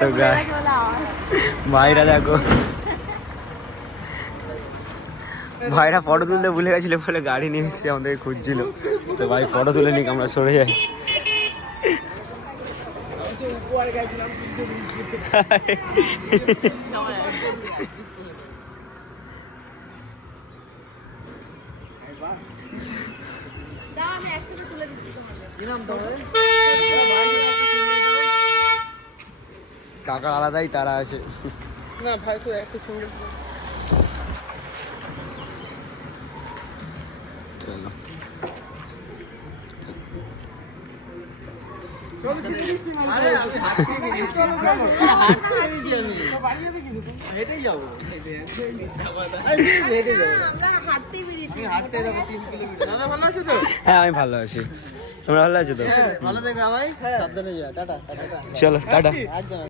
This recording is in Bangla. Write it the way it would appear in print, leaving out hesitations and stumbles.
তো ভাইরা দেখো, ভাইরা ফটো তুলতে ভুলে গেছিল বলে গাড়ি নিয়ে এসেছে, আমাদের খুঁজছিল। তো ভাই ফটো তুলে নিক, আমরা সরে যাই। কাকা আলাদাই তারা আছে না ভাই, তো একটা সিঙ্গেল। চলো হ্যাঁ, আমি ভালো আছি। তোমরা ভালো আছো তো? ভালো থেকো ভাই, সাবধানে যা। টাটা। চলো টাটা।